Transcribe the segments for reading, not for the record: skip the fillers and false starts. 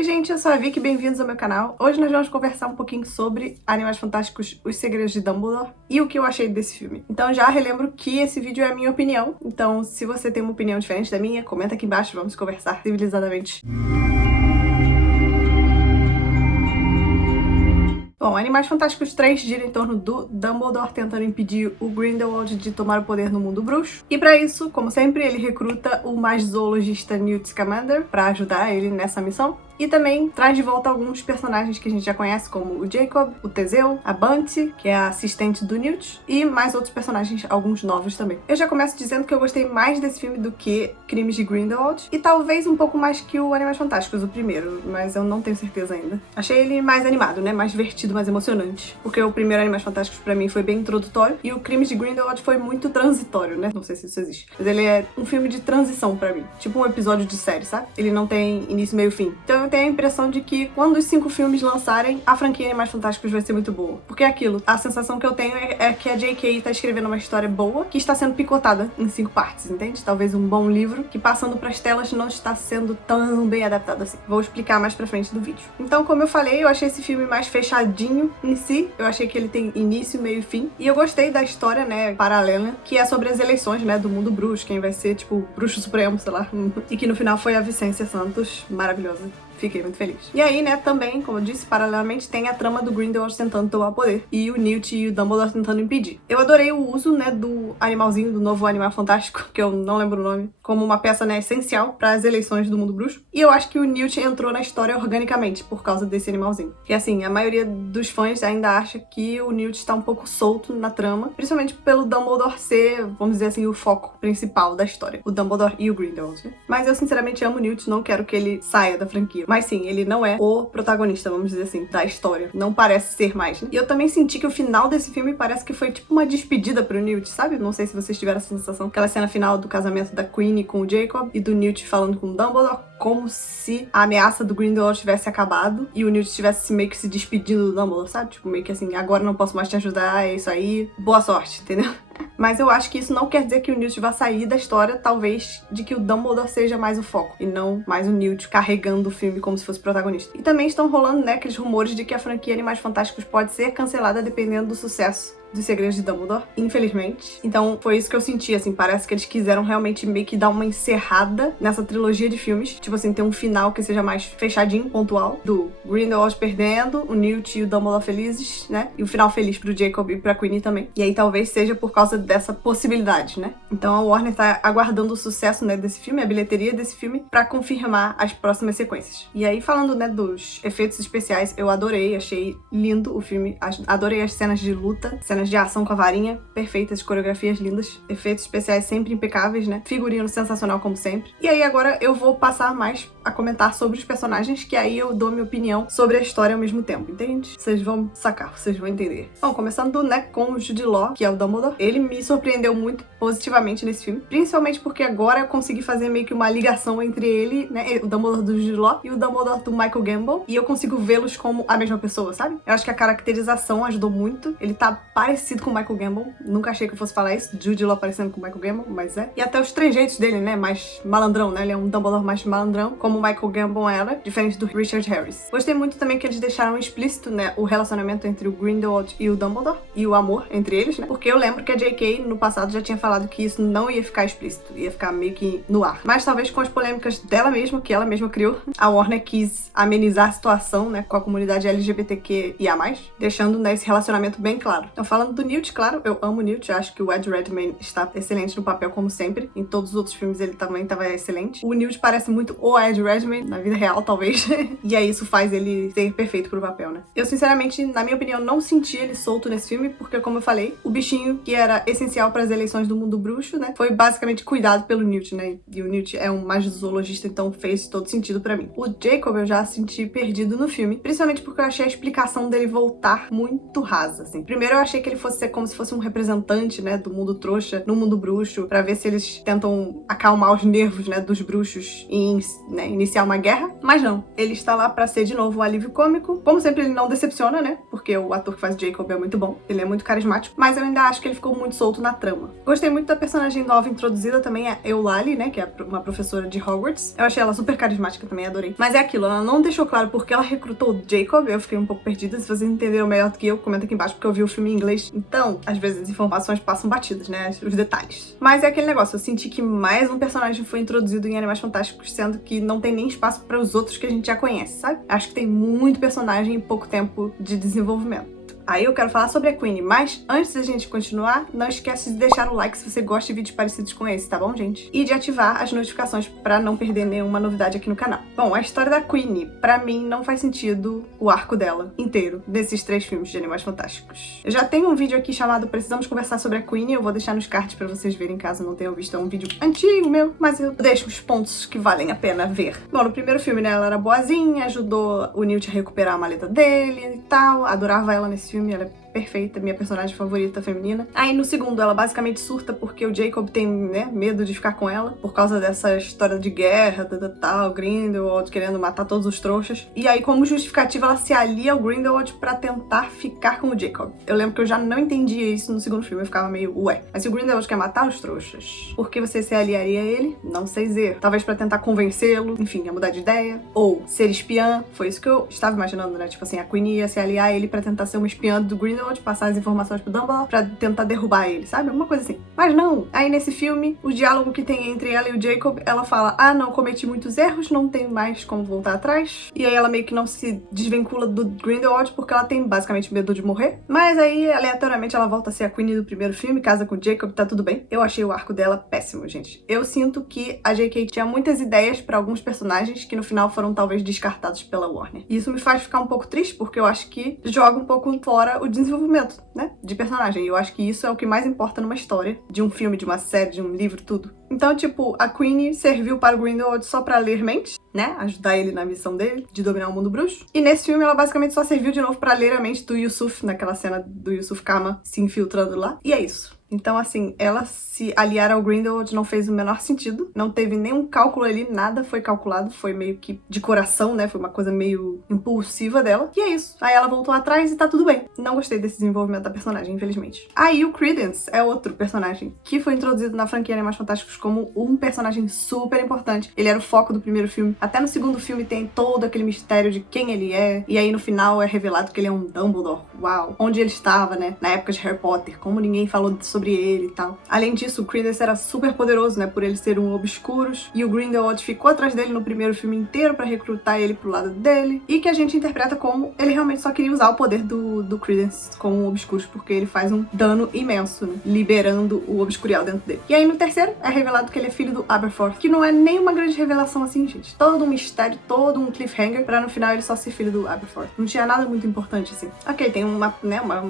Oi gente, eu sou a Vicky, bem-vindos ao meu canal. Hoje nós vamos conversar um pouquinho sobre Animais Fantásticos, Os Segredos de Dumbledore e o que eu achei desse filme. Então já relembro que esse vídeo é a minha opinião, então se você tem uma opinião diferente da minha, comenta aqui embaixo, vamos conversar civilizadamente. Bom, Animais Fantásticos 3 gira em torno do Dumbledore tentando impedir o Grindelwald de tomar o poder no mundo bruxo. E pra isso, como sempre, ele recruta o magzoologista Newt Scamander pra ajudar ele nessa missão. E também traz de volta alguns personagens que a gente já conhece, como o Jacob, o Teseu, a Bunty, que é a assistente do Newt, e mais outros personagens, alguns novos também. Eu já começo dizendo que eu gostei mais desse filme do que Crimes de Grindelwald, e talvez um pouco mais que o Animais Fantásticos, o primeiro, mas eu não tenho certeza ainda. Achei ele mais animado, né? Mais divertido, mais emocionante. Porque o primeiro Animais Fantásticos pra mim foi bem introdutório, e o Crimes de Grindelwald foi muito transitório, né? Não sei se isso existe. Mas ele é um filme de transição pra mim. Tipo um episódio de série, sabe? Ele não tem início, meio, fim. Então eu tenho a impressão de que quando os 5 filmes lançarem, a franquia Animais Fantásticos vai ser muito boa. Porque é aquilo, a sensação que eu tenho é que a J.K. tá escrevendo uma história boa que está sendo picotada em 5 partes, entende? Talvez um bom livro que passando pras telas não está sendo tão bem adaptado assim. Vou explicar mais pra frente do vídeo. Então, como eu falei, eu achei esse filme mais fechadinho em si. Eu achei que ele tem início, meio e fim. E eu gostei da história, né, paralela, que é sobre as eleições, né, do mundo bruxo, quem vai ser, tipo, bruxo supremo, sei lá. E que no final foi a Vicência Santos, maravilhosa. Fiquei muito feliz. E aí, né, também, como eu disse, paralelamente tem a trama do Grindelwald tentando tomar poder e o Newt e o Dumbledore tentando impedir. Eu adorei o uso, né, do animalzinho, do novo Animal Fantástico, que eu não lembro o nome, como uma peça, né, essencial para as eleições do mundo bruxo. E eu acho que o Newt entrou na história organicamente por causa desse animalzinho. E assim, a maioria dos fãs ainda acha que o Newt está um pouco solto na trama, principalmente pelo Dumbledore ser, vamos dizer assim, o foco principal da história. O Dumbledore e o Grindelwald, né? Mas eu sinceramente amo o Newt, não quero que ele saia da franquia. Mas sim, ele não é o protagonista, vamos dizer assim, da história. Não parece ser mais, né? E eu também senti que o final desse filme parece que foi tipo uma despedida pro Newt, sabe? Não sei se vocês tiveram essa sensação. Aquela cena final do casamento da Queenie com o Jacob e do Newt falando com o Dumbledore, como se a ameaça do Grindelwald tivesse acabado e o Newt estivesse meio que se despedindo do Dumbledore, sabe? Tipo, meio que assim, agora não posso mais te ajudar, é isso aí, boa sorte, entendeu? Mas eu acho que isso não quer dizer que o Newt vá sair da história, talvez de que o Dumbledore seja mais o foco, e não mais o Newt carregando o filme como se fosse protagonista. E também estão rolando, né, aqueles rumores de que a franquia Animais Fantásticos pode ser cancelada dependendo do sucesso dos Segredos de Dumbledore, infelizmente. Então foi isso que eu senti, assim, parece que eles quiseram realmente meio que dar uma encerrada nessa trilogia de filmes, tipo assim, ter um final que seja mais fechadinho, pontual, do Grindelwald perdendo, o Newt e o Dumbledore felizes, né, e o final feliz pro Jacob e pra Queenie também. E aí talvez seja por causa dessa possibilidade, né. Então a Warner tá aguardando o sucesso, né, desse filme, a bilheteria desse filme, pra confirmar as próximas sequências. E aí falando, né, dos efeitos especiais, eu adorei, achei lindo o filme, adorei as cenas de luta, cenas de ação com a varinha, perfeitas, coreografias lindas, efeitos especiais sempre impecáveis, né? Figurino sensacional como sempre. E aí agora eu vou passar mais a comentar sobre os personagens, que aí eu dou minha opinião sobre a história ao mesmo tempo, entende? Vocês vão sacar, vocês vão entender. Bom, começando, né, com o Jude Law, que é o Dumbledore. Ele me surpreendeu muito positivamente nesse filme, principalmente porque agora eu consegui fazer meio que uma ligação entre ele, né, o Dumbledore do Jude Law e o Dumbledore do Michael Gambon, e eu consigo vê-los como a mesma pessoa, sabe? Eu acho que a caracterização ajudou muito. Ele tá parecido com o Michael Gambon. Nunca achei que eu fosse falar isso, Jude Law parecendo com o Michael Gambon, mas é. E até os trejeitos dele, né, mais malandrão, né? Ele é um Dumbledore mais malandrão, como o Michael Gambon era, diferente do Richard Harris. Gostei muito também que eles deixaram explícito, né, o relacionamento entre o Grindelwald e o Dumbledore, e o amor entre eles, né? Porque eu lembro que a J.K. no passado já tinha falado que isso não ia ficar explícito, ia ficar meio que no ar. Mas talvez com as polêmicas dela mesma, que ela mesma criou, a Warner quis amenizar a situação, né, com a comunidade LGBTQIA+, deixando, né, esse relacionamento bem claro. Então, falando do Newt, claro, eu amo o Newt, acho que o Ed Redmayne está excelente no papel, como sempre. Em todos os outros filmes ele também estava excelente. O Newt parece muito o Ed Redmayne, na vida real, talvez. E aí isso faz ele ser perfeito pro papel, né? Eu, sinceramente, na minha opinião, não senti ele solto nesse filme, porque, como eu falei, o bichinho que era essencial para as eleições do mundo bruxo, né, foi basicamente cuidado pelo Newt, né? E o Newt é um magzoologista, então fez todo sentido pra mim. O Jacob eu já senti perdido no filme, principalmente porque eu achei a explicação dele voltar muito rasa, assim. Primeiro eu achei que ele fosse ser como se fosse um representante, né, do mundo trouxa no mundo bruxo, pra ver se eles tentam acalmar os nervos, né, dos bruxos e, né, iniciar uma guerra, mas não. Ele está lá pra ser de novo um alívio cômico. Como sempre, ele não decepciona, né? Porque o ator que faz Jacob é muito bom, ele é muito carismático, mas eu ainda acho que ele ficou muito solto na trama. Gostei muito da personagem nova introduzida também, a Eulalie, né? Que é uma professora de Hogwarts. Eu achei ela super carismática também, adorei. Mas é aquilo, ela não deixou claro porque ela recrutou o Jacob, eu fiquei um pouco perdida. Se vocês entenderam melhor do que eu, comenta aqui embaixo, porque eu vi o filme em inglês. Então, às vezes as informações passam batidas, né? Os detalhes. Mas é aquele negócio, eu senti que mais um personagem foi introduzido em Animais Fantásticos, sendo que não tem nem espaço para os outros que a gente já conhece, sabe? Acho que tem muito personagem e pouco tempo de desenvolvimento. Aí eu quero falar sobre a Queenie, mas antes da gente continuar, não esquece de deixar o like se você gosta de vídeos parecidos com esse, tá bom, gente? E de ativar as notificações pra não perder nenhuma novidade aqui no canal. Bom, a história da Queenie, pra mim, não faz sentido o arco dela inteiro, desses 3 filmes de Animais Fantásticos. Eu já tenho um vídeo aqui chamado Precisamos Conversar sobre a Queenie, eu vou deixar nos cards pra vocês verem caso não tenham visto, é um vídeo antigo meu, mas eu deixo os pontos que valem a pena ver. Bom, no primeiro filme, né, ela era boazinha, ajudou o Newt a recuperar a maleta dele e tal, adorava ela nesse filme, ela é perfeita, minha personagem favorita feminina. Aí no segundo ela basicamente surta porque o Jacob tem, né, medo de ficar com ela por causa dessa história de guerra, tal, Grindelwald querendo matar todos os trouxas. E aí como justificativa ela se alia ao Grindelwald pra tentar ficar com o Jacob. Eu lembro que eu já não entendia isso no segundo filme, eu ficava meio, ué, mas se o Grindelwald quer matar os trouxas, por que você se aliaria a ele? Não sei dizer. Talvez pra tentar convencê-lo, enfim, a mudar de ideia. Ou ser espiã, foi isso que eu estava imaginando, né? Tipo assim, a Queenie ia se aliar a ele pra tentar ser uma espiã do Grindelwald, passar as informações pro Dumbledore pra tentar derrubar ele, sabe? Alguma coisa assim. Mas não! Aí nesse filme, o diálogo que tem entre ela e o Jacob, ela fala, ah, não, cometi muitos erros, não tenho mais como voltar atrás. E aí ela meio que não se desvincula do Grindelwald porque ela tem basicamente medo de morrer. Mas aí, aleatoriamente, ela volta a ser a Queenie do primeiro filme, casa com o Jacob, tá tudo bem. Eu achei o arco dela péssimo, gente. Eu sinto que a J.K. tinha muitas ideias pra alguns personagens que no final foram talvez descartados pela Warner. E isso me faz ficar um pouco triste, porque eu acho que joga um pouco fora o desenvolvimento, né, de personagem. E eu acho que isso é o que mais importa numa história, de um filme, de uma série, de um livro, tudo. Então, tipo, a Queenie serviu para o Grindelwald só pra ler mentes, né, ajudar ele na missão dele, de dominar o mundo bruxo. E nesse filme ela basicamente só serviu de novo pra ler a mente do Yusuf, naquela cena do Yusuf Kama se infiltrando lá. E é isso. Então, assim, ela se aliar ao Grindelwald não fez o menor sentido. Não teve nenhum cálculo ali, nada foi calculado. Foi meio que de coração, né? Foi uma coisa meio impulsiva dela. E é isso. Aí ela voltou atrás e tá tudo bem. Não gostei desse desenvolvimento da personagem, infelizmente. Aí o Credence é outro personagem que foi introduzido na franquia Animais Fantásticos como um personagem super importante. Ele era o foco do primeiro filme. Até no segundo filme tem todo aquele mistério de quem ele é. E aí no final é revelado que ele é um Dumbledore. Uau! Onde ele estava, né? Na época de Harry Potter. Como ninguém falou sobre ele e tal. Além disso, o Credence era super poderoso, né, por ele ser um obscuros, e o Grindelwald ficou atrás dele no primeiro filme inteiro pra recrutar ele pro lado dele, e que a gente interpreta como ele realmente só queria usar o poder do Credence com o obscuros, porque ele faz um dano imenso, né, liberando o obscurial dentro dele. E aí no terceiro é revelado que ele é filho do Aberforth, que não é nem uma grande revelação assim, gente. Todo um mistério, todo um cliffhanger, pra no final ele só ser filho do Aberforth. Não tinha nada muito importante assim. Ok, tem uma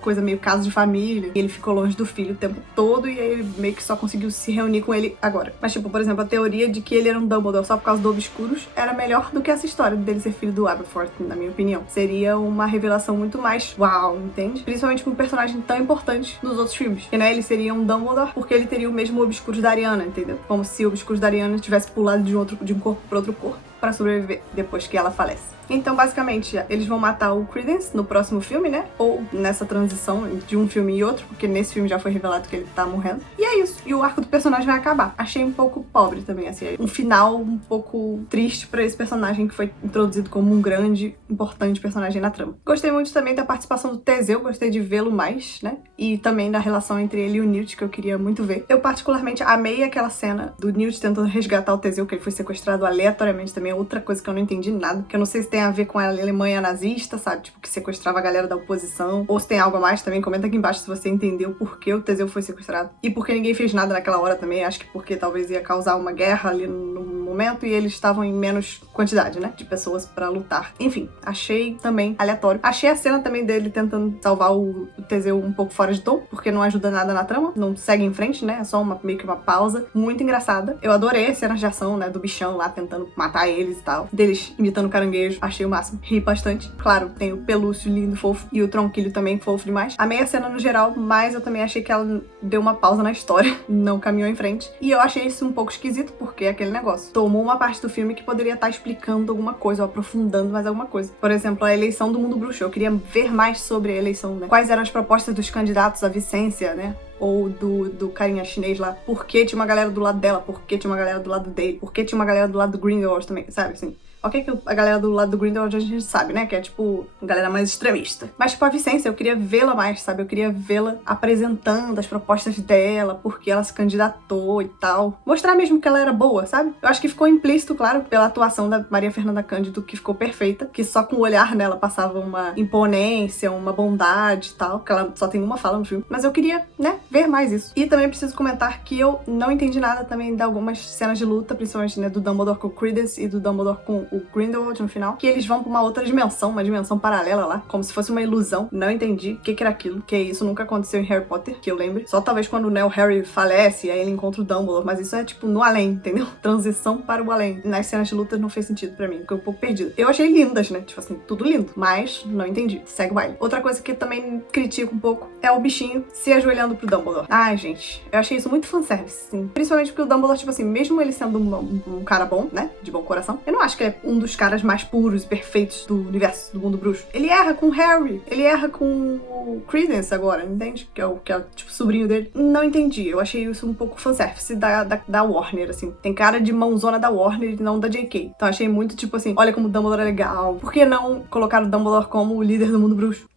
coisa meio caso de família, e ele ficou longe do filho o tempo todo, e aí ele meio que só conseguiu se reunir com ele agora. Mas tipo, por exemplo, a teoria de que ele era um Dumbledore só por causa do Obscuros era melhor do que essa história dele ser filho do Aberforth, na minha opinião. Seria uma revelação muito mais uau, entende? Principalmente com um personagem tão importante nos outros filmes. E, né, ele seria um Dumbledore porque ele teria o mesmo Obscuros da Ariana, entendeu? Como se o Obscuros da Ariana tivesse pulado de um corpo para outro corpo para sobreviver depois que ela falece. Então, basicamente, eles vão matar o Credence no próximo filme, né? Ou nessa transição de um filme e outro, porque nesse filme já foi revelado que ele tá morrendo. E é isso. E o arco do personagem vai acabar. Achei um pouco pobre também, assim. Um final um pouco triste pra esse personagem que foi introduzido como um grande, importante personagem na trama. Gostei muito também da participação do Teseu, gostei de vê-lo mais, né? E também da relação entre ele e o Newt, que eu queria muito ver. Eu particularmente amei aquela cena do Newt tentando resgatar o Teseu, que ele foi sequestrado aleatoriamente também. É outra coisa que eu não entendi nada, que eu não sei se tem a ver com a Alemanha nazista, sabe? Tipo, que sequestrava a galera da oposição. Ou se tem algo a mais também, comenta aqui embaixo se você entendeu por que o Teseu foi sequestrado. E por que ninguém fez nada naquela hora também. Acho que porque talvez ia causar uma guerra ali no momento e eles estavam em menos quantidade, né? De pessoas pra lutar. Enfim, achei também aleatório. Achei a cena também dele tentando salvar o Teseu um pouco fora de tom, porque não ajuda nada na trama. Não segue em frente, né? É só meio que uma pausa. Muito engraçada. Eu adorei as cenas de ação, né? Do bichão lá tentando matar eles e tal. Deles imitando caranguejo. Achei o máximo. Ri bastante. Claro, tem o Pelúcio lindo, fofo, e o Tronquilho também fofo demais. Amei a cena no geral, mas eu também achei que ela deu uma pausa na história, não caminhou em frente. E eu achei isso um pouco esquisito, porque é aquele negócio. Tomou uma parte do filme que poderia estar explicando alguma coisa, ou aprofundando mais alguma coisa. Por exemplo, a eleição do mundo bruxo. Eu queria ver mais sobre a eleição, né? Quais eram as propostas dos candidatos à vicência, né? Ou do carinha chinês lá. Por que tinha uma galera do lado dela? Por que tinha uma galera do lado dele? Por que tinha uma galera do lado do Grindelwald também? Sabe, assim? Ok, que a galera do lado do Grindelwald a gente sabe, né? Que é, tipo, a galera mais extremista. Mas, tipo, a Vicência, eu queria vê-la mais, sabe? Eu queria vê-la apresentando as propostas dela, porque ela se candidatou e tal. Mostrar mesmo que ela era boa, sabe? Eu acho que ficou implícito, claro, pela atuação da Maria Fernanda Cândido, que ficou perfeita. Que só com o olhar nela passava uma imponência, uma bondade e tal. Que ela só tem uma fala no filme. Mas eu queria, né, ver mais isso. E também preciso comentar que eu não entendi nada também de algumas cenas de luta, principalmente, né, do Dumbledore com o Credence e do Dumbledore com o Grindelwald no final, que eles vão pra uma outra dimensão, uma dimensão paralela lá, como se fosse uma ilusão. Não entendi o que era aquilo, que isso nunca aconteceu em Harry Potter, que eu lembre. Só talvez quando, né, o Harry falece, aí ele encontra o Dumbledore, mas isso é tipo no além, entendeu? Transição para o além. Nas cenas de luta não fez sentido pra mim, fiquei um pouco perdida. Eu achei lindas, né, tipo assim, tudo lindo, mas não entendi. Segue o baile. Outra coisa que eu também critico um pouco é o bichinho se ajoelhando pro Dumbledore. Ai, gente, eu achei isso muito fanservice, sim. Principalmente porque o Dumbledore, tipo assim, mesmo ele sendo um cara bom, né, de bom coração, eu não acho que é um dos caras mais puros e perfeitos do universo do mundo bruxo. Ele erra com o Harry, ele erra com o Credence agora, entende? Que é tipo, sobrinho dele. Não entendi, eu achei isso um pouco fanservice da Warner, assim. Tem cara de mãozona da Warner e não da JK. Então achei muito, tipo assim, olha como o Dumbledore é legal. Por que não colocar o Dumbledore como o líder do mundo bruxo?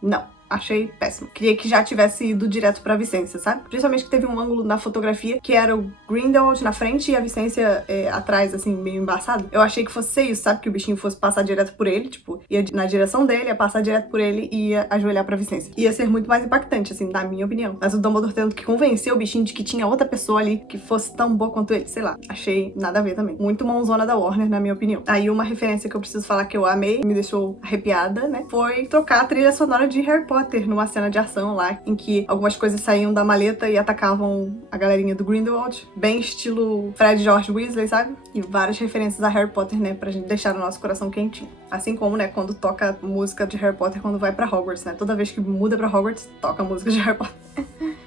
Não. Achei péssimo. Queria que já tivesse ido direto pra Vicência, sabe? Principalmente que teve um ângulo na fotografia que era o Grindelwald na frente e a Vicência atrás, assim, meio embaçado. Eu achei que fosse ser isso, sabe? Que o bichinho fosse passar direto por ele, tipo, ia na direção dele, ia passar direto por ele e ia ajoelhar pra Vicência. Ia ser muito mais impactante, assim, na minha opinião. Mas o Dumbledore tendo que convencer o bichinho de que tinha outra pessoa ali que fosse tão boa quanto ele, sei lá. Achei nada a ver também. Muito mãozona da Warner, na minha opinião. Aí uma referência que eu preciso falar que eu amei, me deixou arrepiada, né? Foi trocar a trilha sonora de Harry Potter numa cena de ação lá, em que algumas coisas saíam da maleta e atacavam a galerinha do Grindelwald, bem estilo Fred George Weasley, sabe? E várias referências a Harry Potter, né, pra gente deixar o nosso coração quentinho. Assim como, né, quando toca música de Harry Potter quando vai pra Hogwarts, né? Toda vez que muda pra Hogwarts, toca música de Harry Potter.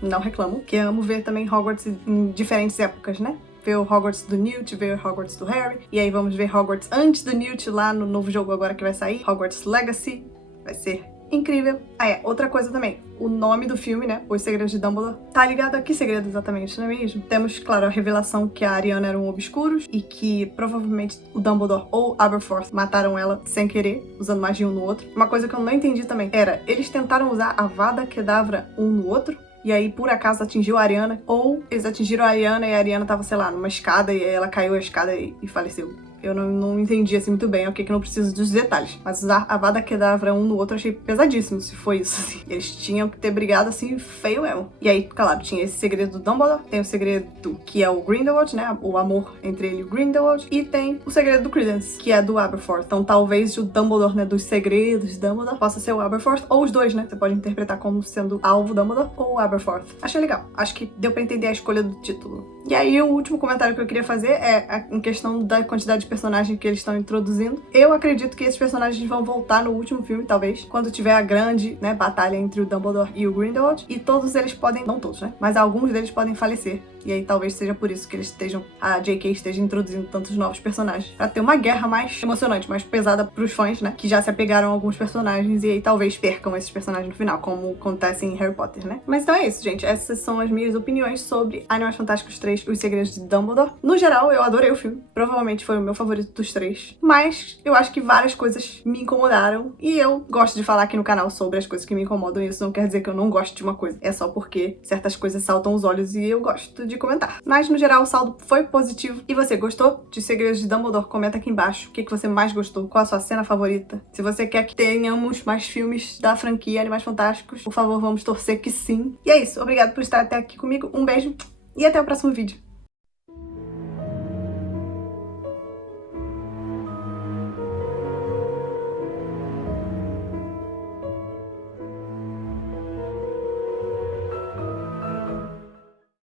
Não reclamo, que amo ver também Hogwarts em diferentes épocas, né? Ver o Hogwarts do Newt, ver o Hogwarts do Harry, e aí vamos ver Hogwarts antes do Newt lá no novo jogo agora que vai sair, Hogwarts Legacy. Vai ser incrível. Outra coisa também, o nome do filme, né, Os Segredos de Dumbledore, tá ligado a que segredo exatamente, não é mesmo? Temos, claro, a revelação que a Ariana era um obscuros e que provavelmente o Dumbledore ou Aberforth mataram ela sem querer, usando magia um no outro. Uma coisa que eu não entendi também era, eles tentaram usar a Avada Kedavra um no outro? E aí, por acaso, atingiu a Ariana? Ou eles atingiram a Ariana e a Ariana tava, sei lá, numa escada e aí ela caiu a escada e faleceu? Eu não entendi assim muito bem, ok, que não preciso dos detalhes. Mas usar a Avada Kedavra um no outro eu achei pesadíssimo, se foi isso, assim. Eles tinham que ter brigado assim, feio mesmo. E aí, claro, tinha esse segredo do Dumbledore, tem o segredo que é o Grindelwald, né, o amor entre ele e o Grindelwald, e tem o segredo do Credence, que é do Aberforth. Então talvez o Dumbledore, né, dos segredos de Dumbledore, possa ser o Aberforth, ou os dois, né, você pode interpretar como sendo alvo Dumbledore ou o Aberforth. Achei legal, acho que deu pra entender a escolha do título. E aí, o último comentário que eu queria fazer é em questão da quantidade de personagens que eles estão introduzindo. Eu acredito que esses personagens vão voltar no último filme, talvez, quando tiver a grande, né, batalha entre o Dumbledore e o Grindelwald. E todos eles podem, não todos, né, mas alguns deles podem falecer. E aí talvez seja por isso que eles a JK esteja introduzindo tantos novos personagens. Pra ter uma guerra mais emocionante, mais pesada pros fãs, né? Que já se apegaram a alguns personagens e aí talvez percam esses personagens no final, como acontece em Harry Potter, né? Mas então é isso, gente. Essas são as minhas opiniões sobre Animais Fantásticos 3, Os Segredos de Dumbledore. No geral, eu adorei o filme. Provavelmente foi o meu favorito dos três. Mas eu acho que várias coisas me incomodaram. E eu gosto de falar aqui no canal sobre as coisas que me incomodam. E isso não quer dizer que eu não gosto de uma coisa. É só porque certas coisas saltam os olhos e eu gosto de comentar. Mas, no geral, o saldo foi positivo. E você gostou de Segredos de Dumbledore? Comenta aqui embaixo o que você mais gostou. Qual a sua cena favorita? Se você quer que tenhamos mais filmes da franquia Animais Fantásticos, por favor, vamos torcer que sim. E é isso. Obrigada por estar até aqui comigo. Um beijo e até o próximo vídeo.